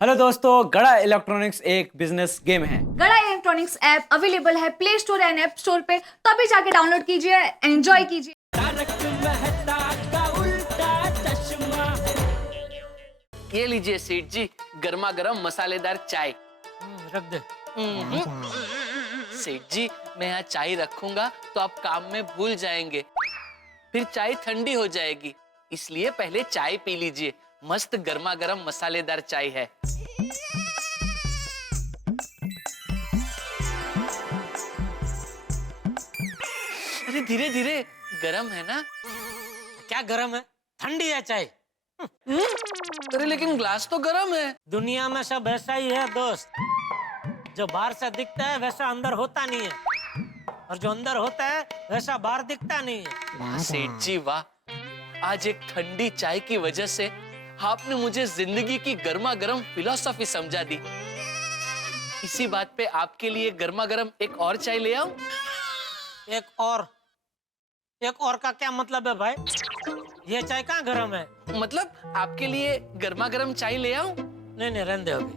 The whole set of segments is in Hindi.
हेलो दोस्तों, गड़ा इलेक्ट्रॉनिक्स एक बिजनेस गेम है। गड़ा इलेक्ट्रॉनिक्स ऐप अवेलेबल है play store and app store पे, तो अभी जाके डाउनलोड कीजिए, एंजॉय कीजिए। ये लीजिए सेठ जी, गर्मा गर्म मसालेदार चाय। रख दे। सेठ जी, मैं यहाँ चाय रखूंगा तो आप काम में भूल जाएंगे, फिर चाय ठंडी हो जाएगी, इसलिए पहले चाय पी लीजिए। मस्त गर्मा गर्म मसालेदार चाय है। अरे धीरे धीरे, गरम है ना? क्या गरम है? ठंडी है चाय। अरे लेकिन ग्लास तो गरम है। दुनिया में सब ऐसा ही है दोस्त, जो बाहर से दिखता है वैसा अंदर होता नहीं है, और जो अंदर होता है वैसा बाहर दिखता नहीं है। वाह सेठ जी वाह, आज एक ठंडी चाय की वजह से आपने मुझे जिंदगी की गर्मा गर्म फिलॉसफी समझा दी। इसी बात पे आपके लिए गर्मा गर्म एक और चाय ले आऊं? एक और का क्या मतलब है भाई? ये चाय कहाँ गरम है? मतलब आपके लिए गर्मा गर्म चाय ले आऊं? नहीं रहने दे अभी।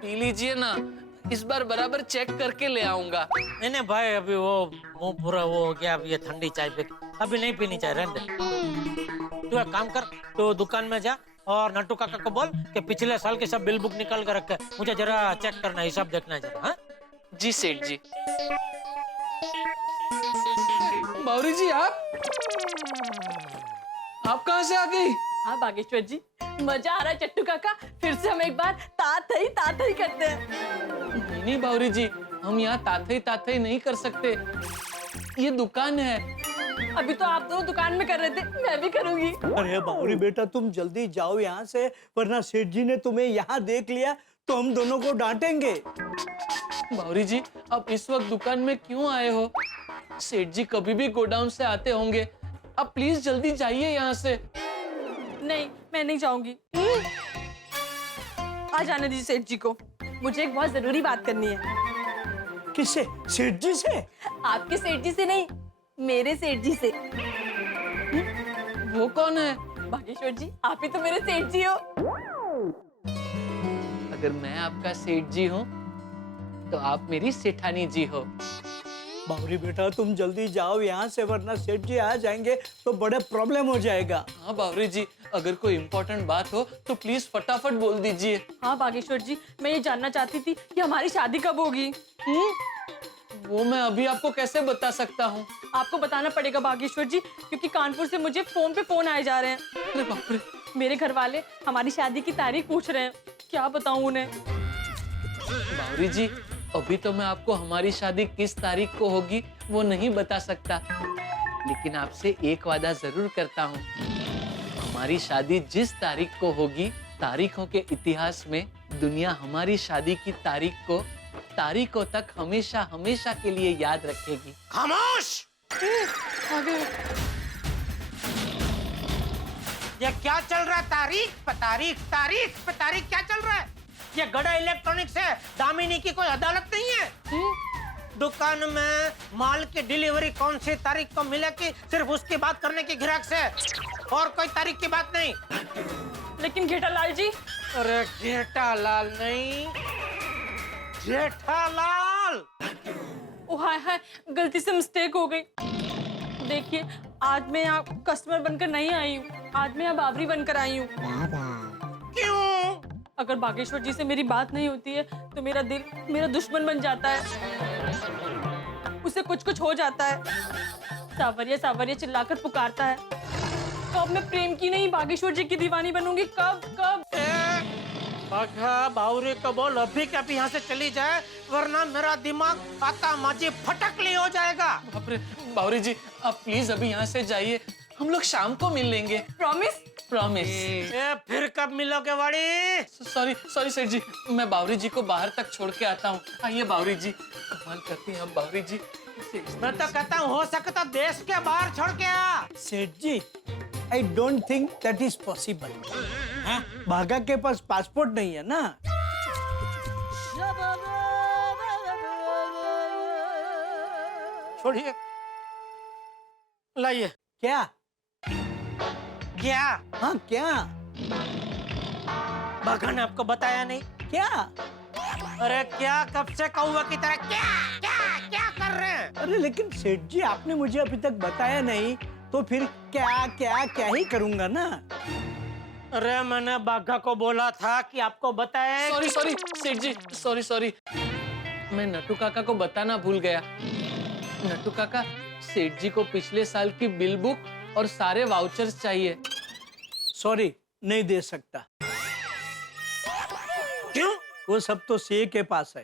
पी लीजिए ना, इस बार बराबर चेक करके ले आऊंगा। नहीं भाई, अभी वो मुंह पूरा वो हो गया, अभी ये ठंडी चाय पे अभी नहीं पीनी चाहिए, रहने दे। तू एक काम कर, तो दुकान में जा और नट्टू काका को बोल कि पिछले साल के सब बिल बुक निकाल कर रखे, मुझे जरा चेक करना, हिसाब देखना है जरा। हाँ जी सेठ जी। बावरी जी, आप कहाँ से आ गई? हाँ बागेश्वर जी, मजा आ रहा है चट्टू काका, फिर से हम एक बार तात ही करते हैं। नहीं बावरी जी, हम यहाँ ताथई नहीं कर सकते, ये दुकान है। अभी तो आप दोनों दुकान में कर रहे थे, मैं भी करूंगी। अरे बावरी बेटा, तुम जल्दी जाओ यहाँ से, वरना सेठ जी ने तुम्हें यहाँ देख लिया तो हम दोनों को डांटेंगे। बावरी जी, आप इस वक्त दुकान में क्यों आए हो? सेठ जी कभी भी गोडाउन से आते होंगे, आप प्लीज जल्दी जाइए यहाँ से। नहीं, मैं नहीं जाऊंगी। आ जाने दीजिए सेठ जी को, मुझे एक बहुत जरूरी बात करनी है। किससे? सेठ जी से? आपके सेठ जी से नहीं, मेरे सेठ जी से। वो कौन है? बागेश्वर जी, आप ही तो मेरे सेठ जी हो। अगर मैं आपका सेठ जी हूँ तो आप मेरी सेठानी जी हो। बावरी बेटा, तुम जल्दी जाओ यहाँ से, वरना सेठ जी आ जाएंगे तो बड़े प्रॉब्लम हो जाएगा। हाँ बावरी जी, अगर कोई इम्पोर्टेंट बात हो तो प्लीज फटाफट बोल दीजिए। हाँ बागेश्वर जी, मैं ये जानना चाहती थी कि हमारी शादी कब होगी। वो मैं अभी आपको कैसे बता सकता हूँ? आपको बताना पड़ेगा बागेश्वर जी, क्योंकि कानपुर से मुझे फोन पे फोन आए जा रहे हैं। अरे बाप रे। मेरे घर वाले हमारी शादी की तारीख पूछ रहे हैं, क्या बताऊं उन्हें। बावरी जी, अभी तो मैं आपको हमारी शादी किस तारीख को होगी वो नहीं बता सकता, लेकिन आपसे एक वादा जरूर करता हूँ। हमारी शादी जिस तारीख को होगी, तारीखों के इतिहास में दुनिया हमारी शादी की तारीखों तक हमेशा हमेशा के लिए याद रखेगी। खामोश! ये क्या चल रहा है? तारीख पे तारीख क्या चल रहा है? ये गड़ा इलेक्ट्रॉनिक्स है, दामिनी की कोई अदालत नहीं है। दुकान में माल की डिलीवरी कौन सी तारीख को मिलेगी, सिर्फ उसकी बात करने की ग्राहक से, और कोई तारीख की बात नहीं। लेकिन घेटालाल जी। अरे जेठालाल नहीं, जेठालाल। ओ हाय हाय, गलती से मिस्टेक हो गई। देखिए, आज मैं यहाँ कस्टमर बनकर नहीं आई हूँ, आज मैं यहाँ बावरी बनकर आई हूँ। क्यों? अगर बागेश्वर जी से मेरी बात नहीं होती है तो मेरा दिल मेरा दुश्मन बन जाता है, उसे कुछ हो जाता है, सावरिया सावरिया चिल्लाकर पुकारता है। कब मैं प्रेम की नहीं बागेश्वर जी की दीवानी बनूंगी? कब? बावरी को बोल अभी के अभी यहाँ से चली जाए, वरना मेरा दिमाग आता माजी फटकली हो जाएगा। बाप रे, बावरी जी आप प्लीज अभी यहाँ से जाइए, हम लोग शाम को मिल लेंगे। प्रॉमिस? प्रॉमिस। फिर कब मिलोगे वाड़ी? सॉरी सेठ जी, मैं बावरी जी को बाहर तक छोड़ के आता हूँ। आइए बावरी जी, कमाल करती हैं आप बावरी जी। मैं तो कहता हूँ, हो सकता देश के बाहर छोड़ के आ। सेठ जी, I don't think that is possible. भागा के पास पासपोर्ट नहीं है ना। छोड़िए, लाइए। क्या? क्या? हाँ क्या? बाघा ने आपको बताया नहीं? क्या? अरे क्या कब से कौवा की तरह क्या क्या क्या कर रहे हैं? अरे लेकिन सेठ जी आपने मुझे अभी तक बताया नहीं, तो फिर क्या क्या क्या ही करूंगा ना। अरे मैंने बाघा को बोला था कि आपको बताए। सॉरी सॉरी सेठ जी, सॉरी सॉरी, मैं नट्टू काका को बताना भूल गया। नट्टू काका, सेठ जी को पिछले साल की बिल बुक और सारे वाउचर्स चाहिए। सॉरी, नहीं दे सकता। क्यों? वो सब तो सीए के पास है।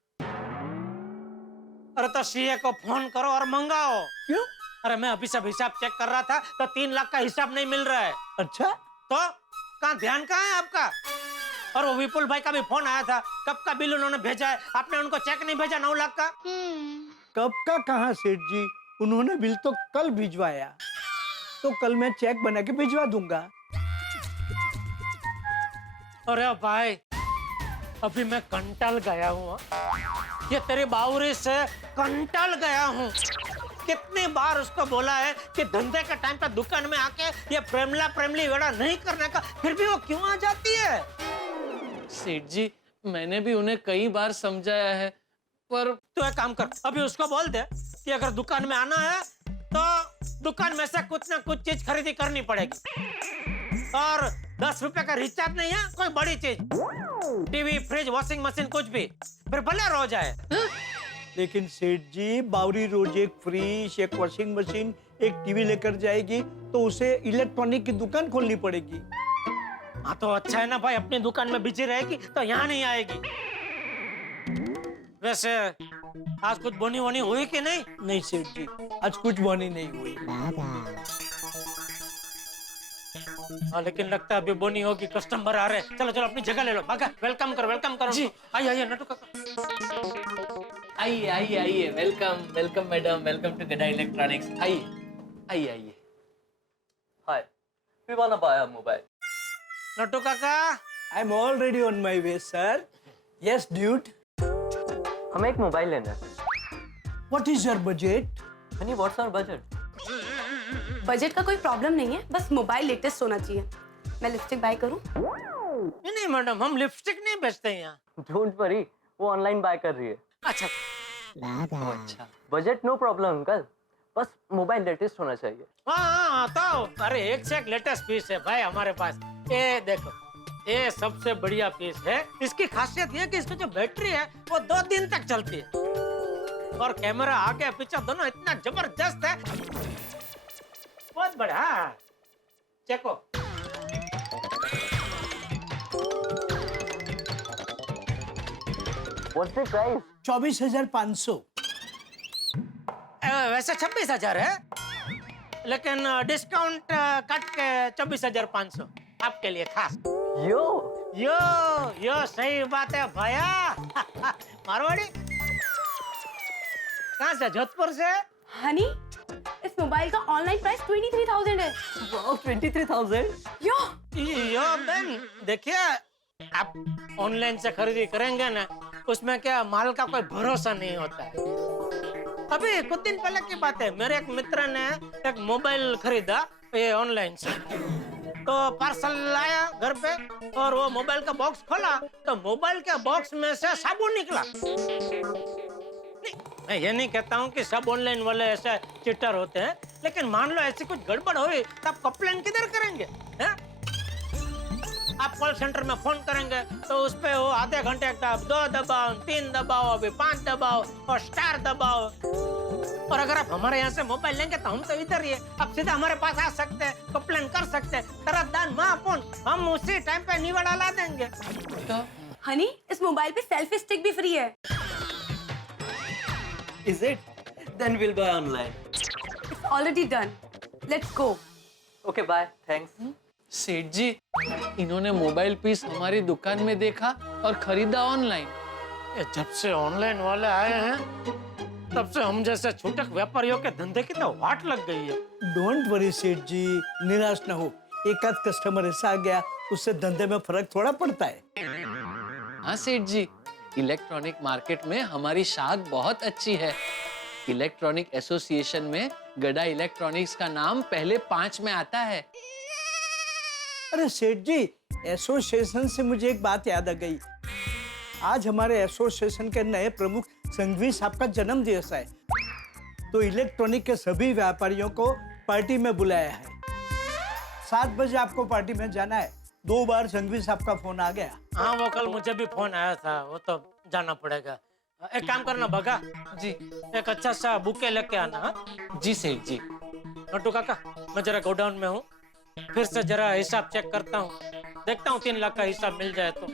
अरे तो सीए को फोन करो और मंगाओ। क्यों? अरे मैं अभी सब हिसाब चेक कर रहा था तो 3 लाख का हिसाब नहीं मिल रहा है। अच्छा, तो कहाँ ध्यान कहाँ है आपका? और वो विपुल भाई का भी फोन आया था, कब का बिल उन्होंने भेजा है? आपने उनको चेक नहीं भेजा 9 लाख का? कब का कहाँ सेठ जी, उन्होंने बिल तो कल भिजवाया, तो कल मैं चेक बना के भिजवा दूंगा। अरे भाई, अभी मैं कंटल गया हूँ। ये तेरी बावरी से कंटल गया हूँ। कितनी बार उसको बोला है कि धंधे के टाइम पे दुकान में आके ये प्रेमला प्रेमली वेड़ा नहीं करने का, फिर भी वो क्यों आ जाती है? सेठ जी, मैंने भी उन्हें कई बार समझाया है, पर तू एक काम कर, अभी उसको बोल दे कि अगर दुकान में आना है तो दुकान में से कुछ ना कुछ चीज खरीदी करनी पड़ेगी। और 10 रुपए का रिचार्ज नहीं है, कोई बड़ी चीज, टीवी, फ्रिज, वॉशिंग मशीन, कुछ भी, फिर भले रो जाए। लेकिन सेठ जी, बावरी रोज एक फ्रिज, एक वॉशिंग मशीन, एक टीवी लेकर जाएगी तो उसे इलेक्ट्रॉनिक की दुकान खोलनी पड़ेगी। हाँ तो अच्छा है ना भाई, अपनी दुकान में बिजी रहेगी तो यहाँ नहीं आएगी। वैसे आज कुछ बोनी वोनी हुई कि नहीं? नहीं सेठ जी, आज कुछ बोनी नहीं हुई। हाँ लेकिन लगता है अभी बोनी होगी, कस्टमर आ रहे हैं। चलो चलो अपनी जगह ले लो, भागा, वेलकम करो जी। आइए आइए नटू काका। आइए आइए आइए, welcome welcome madam, welcome to Gada electronics. आइए आइए आइए। Hi, we wanna buy a mobile. Natu काका, I am already on my way sir. Yes dude, हमें एक मोबाइल लेना है। What is your budget? Honey, what's our budget? Budget का कोई प्रॉब्लम नहीं है, बस मोबाइल लेटेस्ट होना चाहिए। मैं लिपस्टिक बाय करूं? नहीं मैडम, हम लिपस्टिक नहीं बेचते यहाँ। डोंट वरी, वो ऑनलाइन बाय कर रही है। अच्छा अच्छा, बजट नो प्रॉब्लम अंकल, बस मोबाइल लेटेस्ट होना चाहिए। हाँ तो अरे एक से एक लेटेस्ट पीस है भाई हमारे पास। ये देखो, ये सबसे बढ़िया पीस है। इसकी खासियत ये कि इसकी जो बैटरी है वो 2 दिन तक चलती है, और कैमरा आगे पीछे दोनों इतना जबरदस्त है, बहुत बढ़िया। चेको। What's the price? 24,500। वैसे 26,000 है, लेकिन डिस्काउंट काट के 24,500 आपके लिए खास। यो यो सही बात है भैया। मारवाड़ी कहाँ से? जोधपुर से। हनी, इस मोबाइल का ऑनलाइन प्राइस 23,000 है। वाओ, 23,000। यो यो बहन, देखिए आप ऑनलाइन से खरीदी करेंगे ना, उसमें क्या माल का कोई भरोसा नहीं होता है। अभी कुछ दिन पहले की बात है, मेरे एक मित्र ने एक मोबाइल खरीदा ये ऑनलाइन से, तो पार्सल लाया घर पे, और वो मोबाइल का बॉक्स खोला तो मोबाइल के बॉक्स में से साबुन निकला। नहीं, मैं ये नहीं कहता हूँ कि सब ऑनलाइन वाले ऐसे चिटर होते हैं, लेकिन मान लो ऐसी कुछ गड़बड़ हुई तो आप कंप्लेन किधर करेंगे? हैं? आप कॉल सेंटर में फोन करेंगे तो उस पे वो आधे घंटे का 2 दबाओ, 3 दबाओ, अभी 5 दबाओ और स्टार दबाओ। और अगर आप हमारे यहाँ से मोबाइल लेंगे तो हम तो इधर ही है, आप सीधा हमारे पास आ सकते हैं, कंप्लेन कर सकते हैं, तरफदार महापुन, हम उसी टाइम पे निवाड़ा ला देंगे। तो हनी, इस मोबाइल पे सेल्फी स्टिक भी फ्री है। Is it? Then we'll buy online. It's already done. Let's go. Okay, bye. Thanks. सेठ जी, इन्होंने मोबाइल पीस हमारी दुकान में देखा और खरीदा ऑनलाइन। ये जब से ऑनलाइन वाले आए हैं तब से हम जैसे छूटक व्यापारियों के धंधे की तो वाट लग गई है। डोंट वरी सेठ जी, निराश ना हो। एक आध कस्टमर ऐसा आ गया, उससे धंधे में फर्क थोड़ा पड़ता है। हाँ सेठ जी, इलेक्ट्रॉनिक मार्केट में हमारी शाख बहुत अच्छी है। इलेक्ट्रॉनिक एसोसिएशन में गड़ा इलेक्ट्रॉनिक्स का नाम पहले 5 में आता है। अरे सेठ जी, एसोसिएशन से मुझे एक बात याद आ गई। आज हमारे एसोसिएशन के नए प्रमुख संघवी साहब का जन्म दिवस है, तो इलेक्ट्रॉनिक के सभी व्यापारियों को पार्टी में बुलाया है। 7 बजे आपको पार्टी में जाना है। 2 बार संघवी साहब का फोन आ गया। हाँ वो कल मुझे भी फोन आया था, वो तो जाना पड़ेगा। एक काम करना भगा जी एक अच्छा सा बुके लेके आना। हाँ? जी सेठ जी। नट्टू काका, मैं जरा गोडाउन में हूँ, फिर से जरा हिसाब चेक करता हूँ, देखता हूँ 3 लाख का हिसाब मिल जाए तो।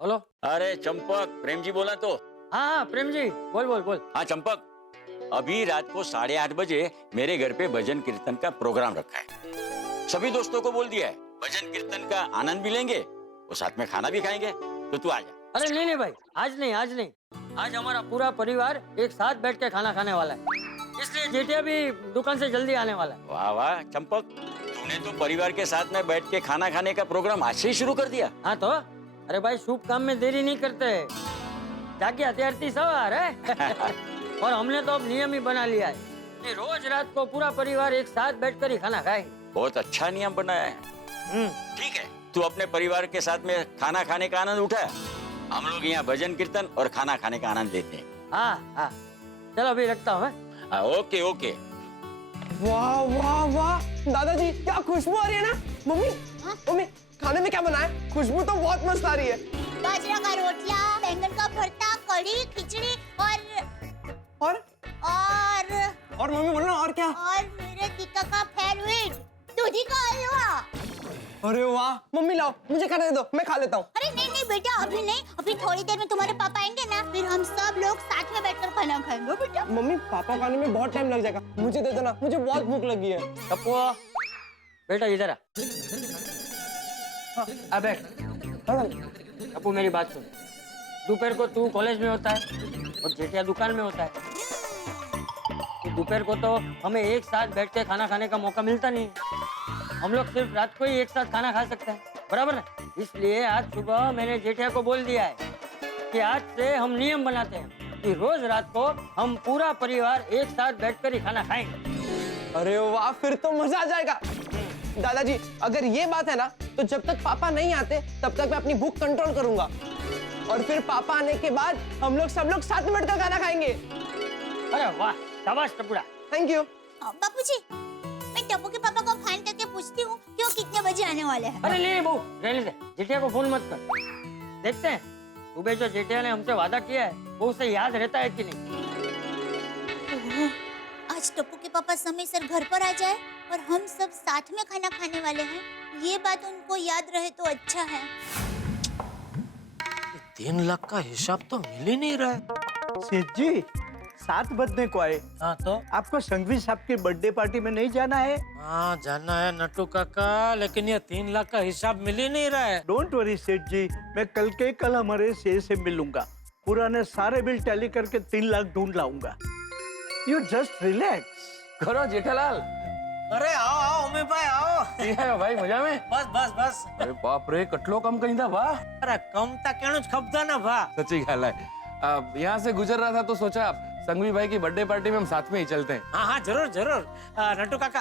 हेलो। अरे चंपक, प्रेम जी बोला तो। हाँ प्रेम जी, बोल बोल बोल। हाँ चंपक, अभी रात को 8:30 बजे मेरे घर पे भजन कीर्तन का प्रोग्राम रखा है। सभी दोस्तों को बोल दिया है, भजन कीर्तन का आनंद भी लेंगे और साथ में खाना भी खाएंगे, तो तू आ जा। अरे नहीं नहीं भाई, आज नहीं आज नहीं। आज हमारा पूरा परिवार एक साथ बैठ के खाना खाने वाला है, इसलिए जेठिया भी दुकान से जल्दी आने वाला है। वाह वाह चंपक, तूने तो परिवार के साथ में बैठ के खाना खाने का प्रोग्राम आज से ही शुरू कर दिया। हाँ तो अरे भाई, शुभ काम में देरी नहीं करते, जाके हथियारती सवार है। और हमने तो अब नियम ही बना लिया है कि रोज रात को पूरा परिवार एक साथ बैठकर ही खाना खाए। बहुत अच्छा नियम बनाया है। ठीक है, तू अपने परिवार के साथ में खाना खाने का आनंद उठा, हम लोग यहाँ भजन कीर्तन और खाना खाने का आनंद लेते हैं। हाँ हाँ, चलो अभी रखता हूँ। Okay okay. वाह वाह वाह, दादाजी क्या खुशबू आ रही है ना। मम्मी मम्मी, खाने में क्या बना है? खुशबू तो बहुत मस्त आ रही है। बाजरा का रोटला, बैंगन का भरता, कढ़ी, खिचड़ी और मम्मी बोलो और क्या? और मेरे टीका का फेवरेट दूधी का हलवा। अरे वाह, मम्मी लाओ मुझे खाने दे दो, मैं खा लेता हूँ। अरे नहीं नहीं बेटा, अभी नहीं, अभी थोड़ी देर में तुम्हारे पापा आएंगे ना, फिर हम सब लोग साथ में बैठकर खाना खाएंगे बेटा। मम्मी पापा खाने में बहुत टाइम लग जाएगा, मुझे दे देना, मुझे बहुत भूख लगी है। टप्पू बेटा इधर आ। आ बैठ। टप्पू मेरी बात सुन, दोपहर को तू कॉलेज में होता है और जेठिया दुकान में होता है। दोपहर को तो हमें एक साथ बैठ के खाना खाने का मौका मिलता नहीं, हम लोग सिर्फ रात को ही एक साथ खाना खा सकते हैं, बराबर है? इसलिए आज सुबह मैंने जेठिया को बोल दिया है कि आज से हम नियम बनाते हैं कि रोज रात को हम पूरा परिवार एक साथ बैठकर ही खाना खाएंगे। अरे वाह, फिर तो मजा आ जाएगा। दादाजी अगर ये बात है ना, तो जब तक पापा नहीं आते तब तक मैं अपनी भूख कंट्रोल करूंगा, और फिर पापा आने के बाद हम लोग सब लोग साथ में बैठकर खाना खाएंगे। अरे वाह, शाबाश टपुड़ा। Thank you. बापूजी, मैं टप्पू के पापा को फोन करके पूछती हूँ कि वो कितने बजे आने वाले हैं। अरे नहीं बहू, रहने दे, जेठिया को फोन मत कर। देखते हैं सुबह जो जेठिया ने हमसे वादा किया है वो उसे याद रहता है कि नहीं। आज टप्पू के पापा समय से घर पर आ जाए और हम सब साथ में खाना खाने वाले हैं, ये बात उनको याद रहे तो अच्छा है। 3 लाख का हिसाब तो मिल ही नहीं रहा है। सेठ जी, 7 बजने को आए। हाँ तो आपको संघवी साहब की बर्थडे पार्टी में नहीं जाना है? हाँ जाना है नट्टू काका, लेकिन ये 3 लाख का हिसाब मिल ही नहीं रहा है। डोंट वरी सेठ जी, मैं कल के कल हमारे सीए से मिलूंगा, पुराने सारे बिल टैली करके 3 लाख ढूंढ लाऊंगा। You just relax. करो जेठालाल। अरे आओ आओ उमेश भाई आओ। ठीक है भाई, मजा में? बस बस बस। अरे बाप रे, कटलो कम कहीं था वाह। अरे कम था केणु ज खपता ना भा। सच्ची गल है। यहाँ से गुजर रहा था तो सोचा संघवी भाई की बर्थडे पार्टी में हम साथ में ही चलते हैं। हाँ हाँ जरूर जरूर। नट्टू काका,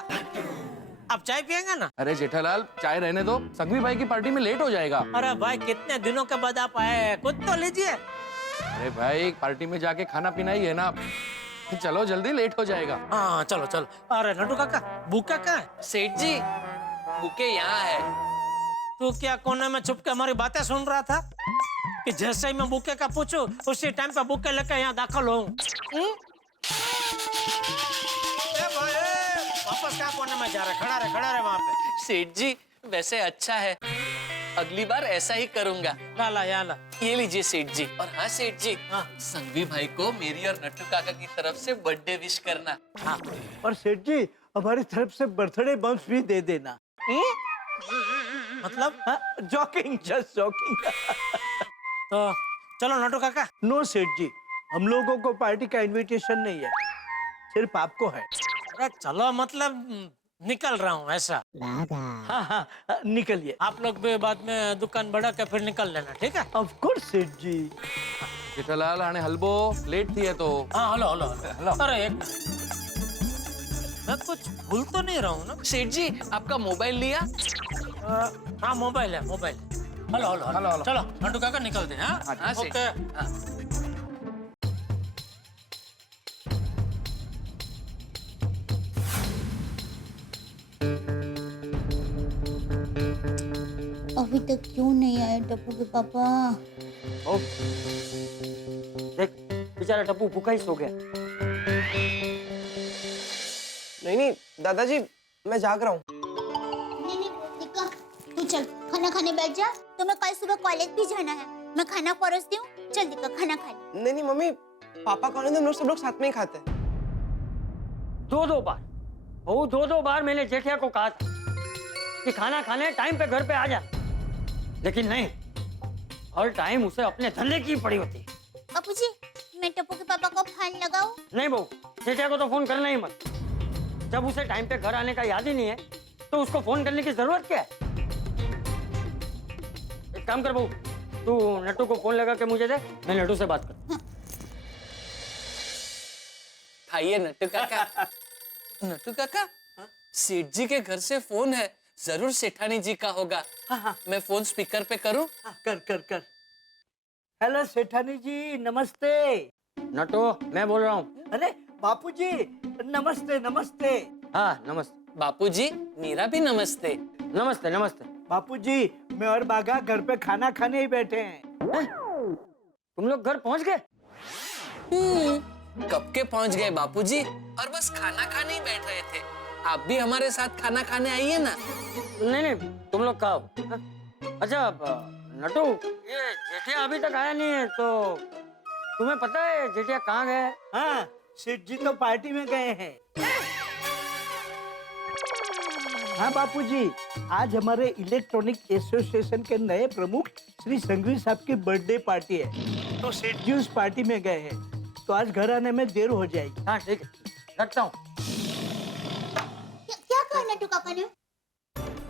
आप चाय पियेंगे ना? अरे जेठालाल, चाय रहने दो, संघवी भाई की पार्टी में लेट हो जाएगा। अरे भाई कितने दिनों के बाद आप आए हैं, कुछ तो लीजिए। अरे भाई, पार्टी में जाके खाना पीना ही है ना, चलो जल्दी, लेट हो जाएगा। हाँ चलो चलो। अरे नट्टू काका, बुका कहाँ है? सेठ जी, बुके यहाँ है। तू क्या कोने में छुप के हमारी बातें सुन रहा था कि जैसे ही मैं बुके का पूछूं उसी टाइम पे बुके लेकर यहाँ दाखिल हूँ? वापस क्या कोने में जा रहा है? खड़ा रहे वहाँ पे। सेठ जी वैसे अच्छा है, अगली बार ऐसा ही करूंगा। ला यहाँ ला। ये लीजिए सेठ जी। और हाँ सेठ जी, हाँ। संघवी भाई को मेरी और नट्टू काका की तरफ से बर्थडे विश करना। हाँ। और सेठ जी, हमारी तरफ से बर्थडे बम्स भी दे देना। मतलब? Joking, just joking. तो चलो नट्टू काका। नो सेठ जी, हम लोगों को पार्टी का इनविटेशन नहीं है, सिर्फ आपको है। अरे चलो मतलब निकल रहा हूँ ऐसा। हाँ हाँ, निकलिए। आप लोग भी बाद में दुकान बढ़ा के फिर निकल लेना, ठीक है? ऑफ कोर्स सेठ जी। जेठालाल, आने हलबो लेट थी है तो। हाँ हलो हलो हलो। अरे एक मैं कुछ भूल तो नहीं रहा हूँ ना? सेठ जी आपका मोबाइल लिया? हाँ मोबाइल है, मोबाइल। हेलो हेलो हेलो, चलो नट्टू काका निकलते हैं। हाँ, सेठ। ओके। अभी तक क्यों नहीं आए टप्पू के पापा? ओ, देख बेचारा टप्पू भूखा ही सो गया। नहीं दादाजी, मैं जाग रहा हूँ। नहीं टिक्का, तू चल खाना खाने बैठ जा। तुम्हें कल सुबह कॉलेज भी जाना है। मैं खाना परोसती हूँ, चल टिक्का खाना खा ले। नहीं मम्मी, पापा कॉलेज में हम लोग सब लोग साथ में ही खाते हैं। दो बार बहू, दो बार मैंने जेठिया को कहा था कि खाना खाने टाइम पे घर पे आ जा, लेकिन नहीं, हर टाइम उसे अपने धंधे की पड़ी होती। बापूजी, मैं टप्पू के पापा को फोन लगाऊं? नहीं बहू, जेठिया को तो फोन करना ही मत। जब उसे टाइम पे घर आने का याद ही नहीं है तो उसको फोन करने की जरूरत क्या है? एक काम कर बहू, तू नट्टू को फोन लगा के मुझे दे, मैं नट्टू से बात कर। खाइए नट्टू काका। नट्टू काका, सेठ जी के घर से फोन है, जरूर सेठानी जी का होगा। मैं फोन स्पीकर पे करूं? कर। हेलो सेठानी जी, नमस्ते। नट्टू, मैं बोल रहा हूँ। अरे बापूजी, नमस्ते। हाँ नमस्ते। बापूजी, मेरा भी नमस्ते। नमस्ते। बापूजी, मैं और बागा घर पे खाना खाने ही बैठे हैं। तुम लोग घर पहुँच गए? कब के पहुंच गए बापूजी, और बस खाना खाने ही बैठ रहे थे। आप भी हमारे साथ खाना खाने आइए ना। नहीं, तुम लोग खाओ। अच्छा नट्टू, ये जेठिया अभी तक आया नहीं है, तो तुम्हें पता है जेठिया कहाँ गया है? हाँ, सेठ जी तो पार्टी में गए हैं। हाँ बापूजी, आज हमारे इलेक्ट्रॉनिक एसोसिएशन के नए प्रमुख श्री संघवी साहब की बर्थडे पार्टी है, तो सेठ जी उस पार्टी में गए हैं, तो आज घर आने में देर हो जाएगी। हाँ ठीक है, रखता हूँ। क्या कहा नट्टू काका ने?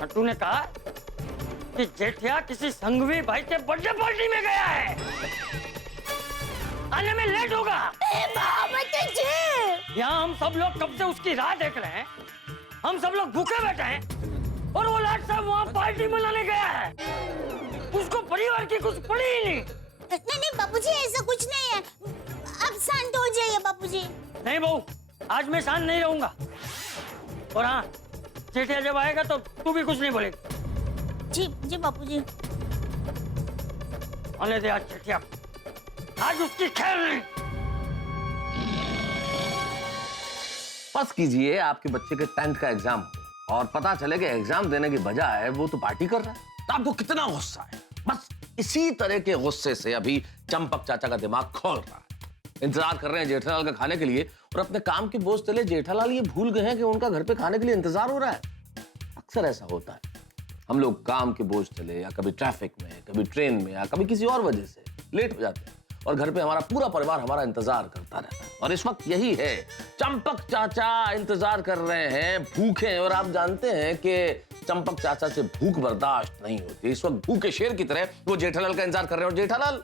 नट्टू ने कहा कि जेठिया किसी संघवी भाई के बर्थडे पार्टी में गया है, आने में लेट होगा। यहाँ हम सब लोग कब से उसकी राह देख रहे हैं, हम सब लोग भूखे बैठे हैं, और वो लाट साहब वहाँ पार्टी मनाने गया है। उसको परिवार की कुछ पड़ी ही नहीं। नहीं बापूजी, ऐसा कुछ नहीं है। अब शांत हो जाइए बापूजी। नहीं बहू, आज मैं शांत नहीं रहूंगा। और हाँ, जेठिया जब आएगा तो तू भी कुछ नहीं बोलेगी। जी बापूजी। आने दे आज जेठिया, आज उसकी खैर नहीं। बस कीजिए, आपके बच्चे के 10th का एग्जाम और पता चले कि एग्जाम देने की बजाय वो तो पार्टी कर रहा है, तो आपको कितना गुस्सा है। बस इसी तरह के गुस्से से अभी चंपक चाचा का दिमाग खोल रहा है। इंतजार कर रहे हैं जेठालाल का खाने के लिए, और अपने काम के बोझ तले जेठालाल ये भूल गए हैं कि उनका घर पे खाने के लिए इंतजार हो रहा है। अक्सर ऐसा होता है, हम लोग काम के बोझ तले या कभी ट्रैफिक में, कभी ट्रेन में, या कभी किसी और वजह से लेट हो जाते हैं, और घर पे हमारा पूरा परिवार हमारा इंतजार करता रहता है। और इस वक्त यही है, चंपक चाचा इंतजार कर रहे हैं, भूखे हैं, और आप जानते हैं कि चंपक चाचा से भूख बर्दाश्त नहीं होती। इस वक्त भूखे शेर की तरह वो जेठालाल का इंतजार कर रहे हैं, और जेठालाल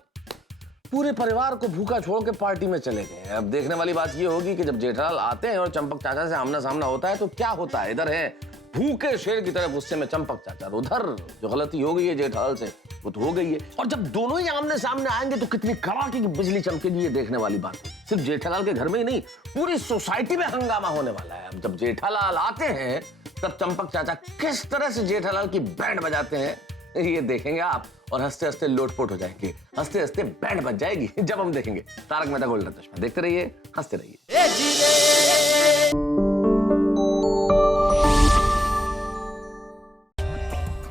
पूरे परिवार को भूखा छोड़ के पार्टी में चले गए। अब देखने वाली बात ये होगी कि जब जेठालाल आते हैं और चंपक चाचा से आमना सामना होता है तो क्या होता है। इधर है भूखे शेर की तरह गुस्से में चंपक चाचा, उधर जो गलती हो गई है जेठालाल से वो तो हो गई है, और जब दोनों ही आमने सामने आएंगे तो कितनी कड़ाके की बिजली चमकेगी, ये देखने वाली बात है। सिर्फ जेठालाल के घर में ही नहीं, पूरी सोसाइटी में हंगामा होने वाला है। अब जब जेठालाल आते हैं तब चंपक चाचा किस तरह से जेठालाल की बैंड बजाते हैं ये देखेंगे आप, और हंसते हंसते लोटपोट हो जाएंगे, हंसते हंसते बैंड बज जाएगी जब हम देखेंगे तारक मेहता का उल्टा चश्मा। देखते रहिए, हंसते रहिए।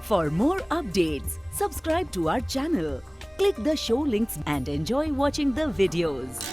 For more updates, subscribe to our channel, click the show links and enjoy watching the videos.